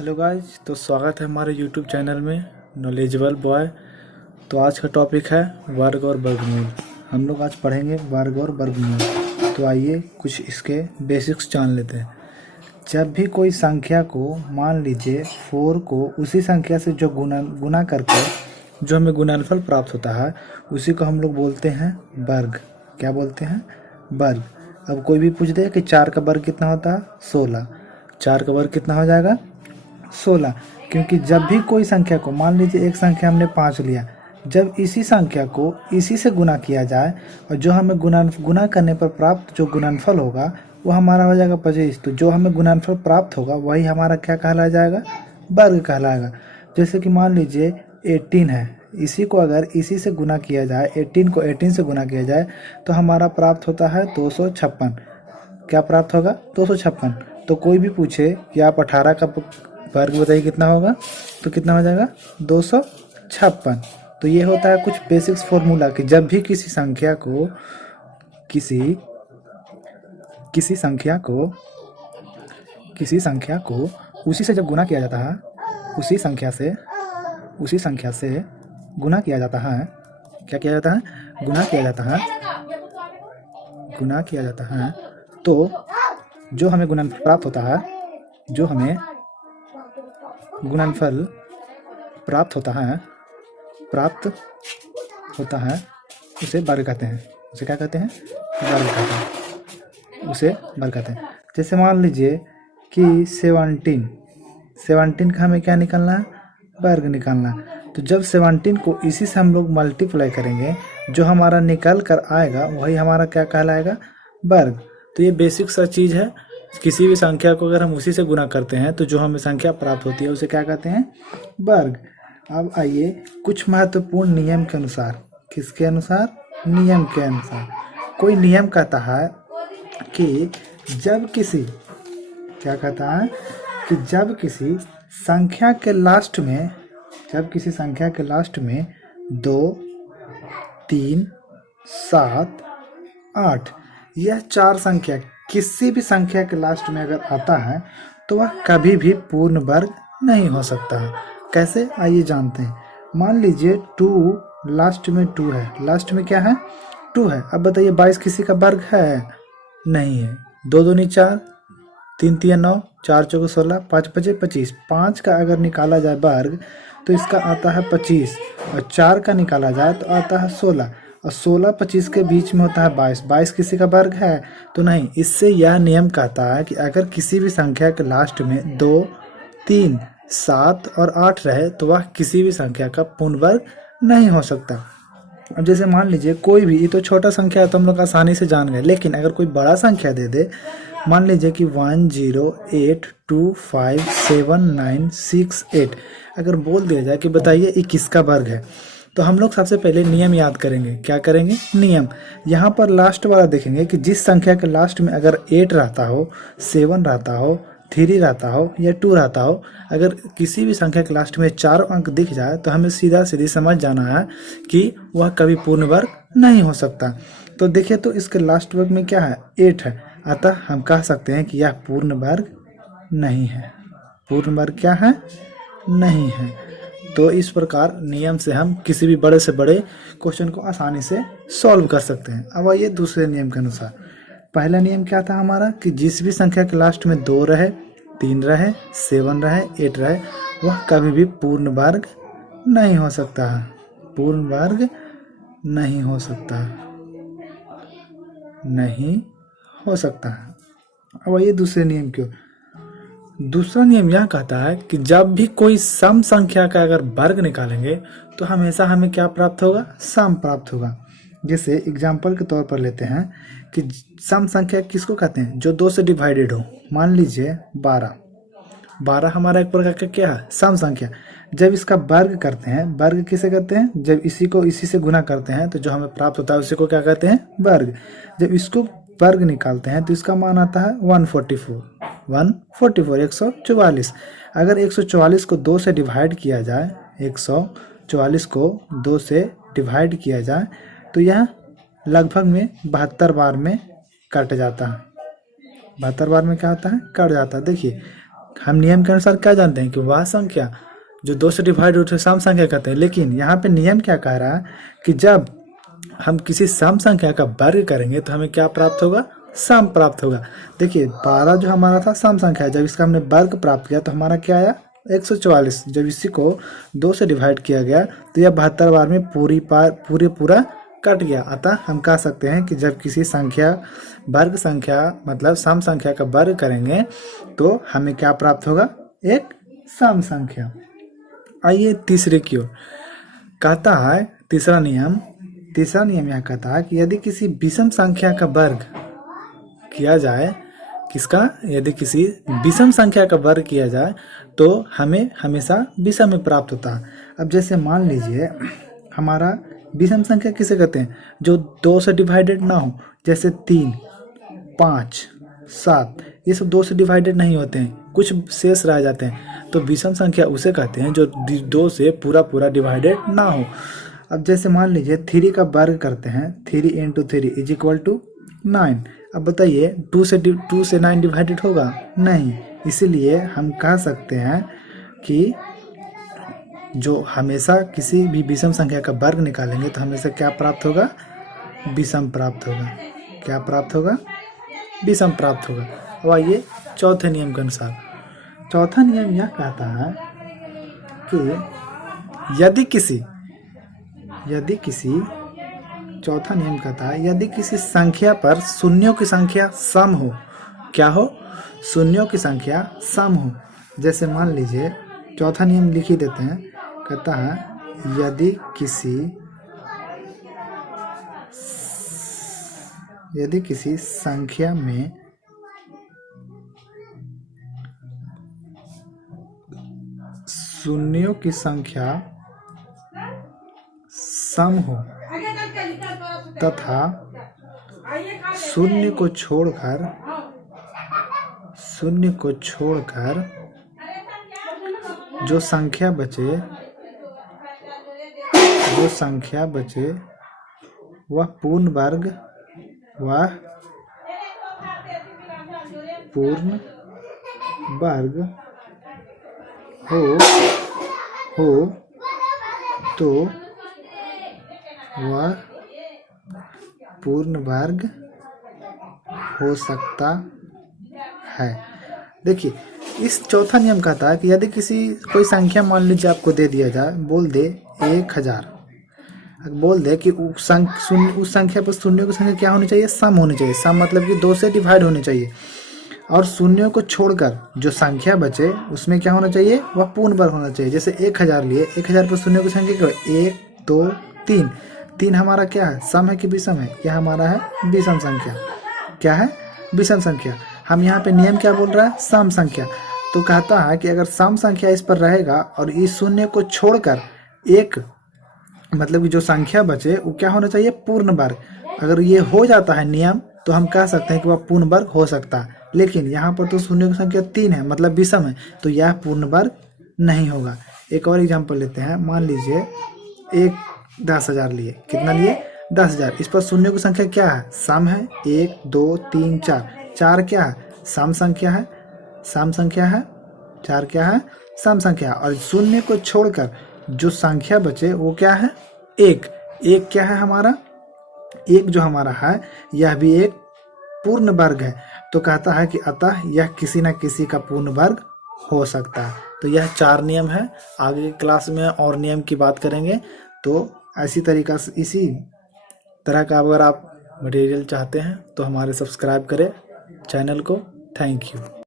Hello guys, तो स्वागत है हमारे यूट्यूब चैनल में नॉलेजेबल बॉय। तो आज का टॉपिक है वर्ग और वर्गमूल। हम लोग आज पढ़ेंगे वर्ग और वर्गमूल। तो आइए कुछ इसके बेसिक्स जान लेते हैं। जब भी कोई संख्या को, मान लीजिए 4 को उसी संख्या से जो गुना करके जो हमें गुणनफल प्राप्त होता है, उसी को हम लोग बोलते हैं वर्ग। क्या बोलते हैं? वर्ग। अब कोई भी पूछ दे कि 4 का वर्ग कितना होता है? 16। 4 का वर्ग कितना हो जाएगा? 16। क्योंकि जब भी कोई संख्या को, मान लीजिए एक संख्या हमने 5 लिया, जब इसी संख्या को इसी से गुना किया जाए और जो हमें गुना करने पर प्राप्त जो गुणनफल होगा वो हमारा हो जाएगा 25। तो जो हमें गुणनफल प्राप्त होगा वही हमारा क्या कहलाया जाएगा? वर्ग कहलाएगा। जैसे कि मान लीजिए 18 है, इसी को अगर इसी से गुना किया जाए, 18 को 18 से गुना किया जाए तो हमारा प्राप्त होता है 256। क्या प्राप्त होगा? 256। तो कोई भी पूछे कि आप 18 का वर्ग बताइए कितना होगा, तो कितना हो जाएगा? 256। तो ये होता है कुछ बेसिक्स फॉर्मूला कि जब भी किसी संख्या को उसी से जब गुना किया जाता है, उसी संख्या से गुना किया जाता है। क्या किया जाता है? गुना किया जाता है। तो जो हमें गुणनफल प्राप्त होता है, उसे वर्ग कहते हैं। उसे क्या कहते हैं? वर्ग कहते हैं। जैसे मान लीजिए कि 17 का हमें क्या निकालना है? वर्ग निकालना है। तो जब 17 को इसी से हम लोग मल्टीप्लाई करेंगे, जो हमारा निकल कर आएगा वही हमारा क्या कहलाएगा? वर्ग। तो ये बेसिक सा चीज़ है। किसी भी संख्या को अगर हम उसी से गुना करते हैं तो जो हमें संख्या प्राप्त होती है उसे क्या कहते हैं? वर्ग। अब आइए कुछ महत्वपूर्ण नियम के अनुसार। किसके अनुसार? नियम के अनुसार। कोई नियम कहता है कि जब किसी संख्या के लास्ट में 2, 3, 7, 8 यह 4 संख्या किसी भी संख्या के लास्ट में अगर आता है तो वह कभी भी पूर्ण वर्ग नहीं हो सकता है। कैसे? आइए जानते हैं। मान लीजिए 2 लास्ट में 2 है, लास्ट में क्या है? 2 है। अब बताइए 22 किसी का वर्ग है? नहीं है। 2 दूनी 4, 3 3 9, 4 चौके 16, 5 5 25। 5 का अगर निकाला जाए वर्ग तो इसका आता है 25, और 4 का निकाला जाए तो आता है 16, और 16 25 के बीच में होता है 22। 22 किसी का वर्ग है? तो नहीं। इससे यह नियम कहता है कि अगर किसी भी संख्या के लास्ट में 2, 3, 7 और 8 रहे तो वह किसी भी संख्या का पूर्ण वर्ग नहीं हो सकता। अब जैसे मान लीजिए कोई भी, ये तो छोटा संख्या है तो हम लोग आसानी से जान गए, लेकिन अगर कोई बड़ा संख्या दे दे, मान लीजिए कि 10825796 अगर बोल दिया जाए कि बताइए ये किसका वर्ग है, तो हम लोग सबसे पहले नियम याद करेंगे। क्या करेंगे? नियम। यहाँ पर लास्ट वाला देखेंगे कि जिस संख्या के लास्ट में अगर 8 रहता हो, 7 रहता हो, 3 रहता हो या 2 रहता हो, अगर किसी भी संख्या के लास्ट में 4 अंक दिख जाए तो हमें सीधी समझ जाना है कि वह कभी पूर्ण वर्ग नहीं हो सकता। तो देखिए, तो इसके लास्ट वर्ग में क्या है? 8 है। अतः हम कह सकते हैं कि यह पूर्ण वर्ग नहीं है। पूर्ण वर्ग क्या है? नहीं है। तो इस प्रकार नियम से हम किसी भी बड़े से बड़े क्वेश्चन को आसानी से सॉल्व कर सकते हैं। अब आइए दूसरे नियम के अनुसार। पहला नियम क्या था हमारा कि जिस भी संख्या के लास्ट में 2 रहे, 3 रहे, 7 रहे, 8 रहे, वह कभी भी पूर्ण वर्ग नहीं हो सकता है। पूर्ण वर्ग नहीं हो सकता है। अब आइए दूसरे नियम क्यों। दूसरा नियम यह कहता है कि जब भी कोई सम संख्या का अगर वर्ग निकालेंगे तो हमेशा हमें क्या प्राप्त होगा? सम प्राप्त होगा। जैसे एग्जाम्पल के तौर पर लेते हैं कि सम संख्या किसको कहते हैं? जो 2 से डिवाइडेड हो। मान लीजिए 12 हमारा एक प्रकार का क्या है? सम संख्या। जब इसका वर्ग करते हैं, वर्ग किसे कहते हैं? जब इसी को इसी से गुना करते हैं तो जो हमें प्राप्त होता है उसी को क्या कहते हैं? वर्ग। जब इसको वर्ग निकालते हैं तो इसका मान आता है 144, 144। अगर 144 को 2 से डिवाइड किया जाए, 144 को 2 से डिवाइड किया जाए तो यह लगभग में 72 बार में कट जाता है। 72 बार में क्या होता है? कट जाता है। देखिए हम नियम के अनुसार क्या जानते हैं कि वह संख्या जो 2 से डिवाइड होती है सम संख्या कहते हैं। लेकिन यहाँ पे नियम क्या कह रहा है कि जब हम किसी सम संख्या का वर्ग करेंगे तो हमें क्या प्राप्त होगा, सम प्राप्त होगा। देखिए 12 जो हमारा था सम संख्या है, जब इसका हमने वर्ग प्राप्त किया तो हमारा क्या आया 144। जब इसी को 2 से डिवाइड किया गया तो यह 72 बार में पूरा कट गया। अतः हम कह सकते हैं कि जब किसी संख्या वर्ग संख्या मतलब सम संख्या का वर्ग करेंगे तो हमें क्या प्राप्त होगा, एक सम संख्या। आइए तीसरे की ओर, कहता है तीसरा नियम यह कहता है कि यदि किसी विषम संख्या का वर्ग किया जाए, यदि किसी विषम संख्या का वर्ग किया जाए तो हमें हमेशा विषम में प्राप्त होता है। अब जैसे मान लीजिए हमारा विषम संख्या किसे कहते हैं, जो 2 से डिवाइडेड ना हो, जैसे 3, 5, 7, ये सब 2 से डिवाइडेड नहीं होते हैं, कुछ शेष रह जाते हैं, तो विषम संख्या उसे कहते हैं जो 2 से पूरा डिवाइडेड ना हो। अब जैसे मान लीजिए 3 का वर्ग करते हैं, 3 × 3 = 9। अब बताइए 2 से 9 डिवाइडेड होगा नहीं, इसीलिए हम कह सकते हैं कि जो हमेशा किसी भी विषम संख्या का वर्ग निकालेंगे तो हमेशा क्या प्राप्त होगा, विषम प्राप्त होगा। क्या प्राप्त होगा, विषम प्राप्त होगा। अब आइए चौथे नियम के अनुसार, चौथा नियम यह कहता है कि यदि किसी चौथा नियम कहता है यदि किसी संख्या पर शून्यों की संख्या सम हो, क्या हो, शून्यों की संख्या सम हो। जैसे मान लीजिए चौथा नियम लिख ही देते हैं, कहता है यदि किसी संख्या में शून्यों की संख्या सम हो तथा शून्य को छोड़कर जो संख्या बचे वह पूर्ण वर्ग हो तो वह पूर्ण वर्ग हो सकता है। देखिए इस चौथा नियम कहता है कि यदि कोई संख्या मान लीजिए आपको दे दिया जाए, बोल दे 1000, बोल दे कि उस संख्या पर शून्यों की संख्या क्या होनी चाहिए, सम होनी चाहिए। सम मतलब कि 2 से डिवाइड होनी चाहिए, और शून्यों को छोड़कर जो संख्या बचे उसमें क्या होना चाहिए, वह पूर्ण वर्ग होना चाहिए। जैसे 1000 लिए, 1000 पर शून्यों की संख्या क्या है, 1, 2, 3। 3 हमारा क्या है, सम है कि विषम है, यह हमारा है विषम संख्या। क्या है, विषम संख्या। हम यहाँ पे नियम क्या बोल रहा है, सम संख्या। तो कहता है कि अगर सम संख्या इस पर रहेगा और इस शून्य को छोड़कर एक मतलब कि जो संख्या बचे वो क्या होना चाहिए, पूर्ण वर्ग। अगर ये हो जाता है नियम तो हम कह सकते हैं कि वह पूर्ण वर्ग हो सकता है। लेकिन यहाँ पर तो शून्य की संख्या 3 है, मतलब विषम है, तो यह पूर्ण वर्ग नहीं होगा। एक और एग्जांपल लेते हैं, मान लीजिए 10,000 लिए, कितना लिए, 10,000। इस पर शून्य की संख्या क्या है, सम है, 1, 2, 3, 4। 4 क्या है, सम संख्या है, सम संख्या है। 4 क्या है, सम संख्या। और शून्य को छोड़कर जो संख्या बचे वो क्या है, 1। 1 क्या है हमारा, 1 जो हमारा है यह भी एक पूर्ण वर्ग है। तो कहता है कि अतः यह किसी न किसी का पूर्ण वर्ग हो सकता है। तो यह 4 नियम है। आगे की क्लास में और नियम की बात करेंगे। तो इसी तरह का अगर आप मटेरियल चाहते हैं तो हमारे सब्सक्राइब करें चैनल को। Thank you.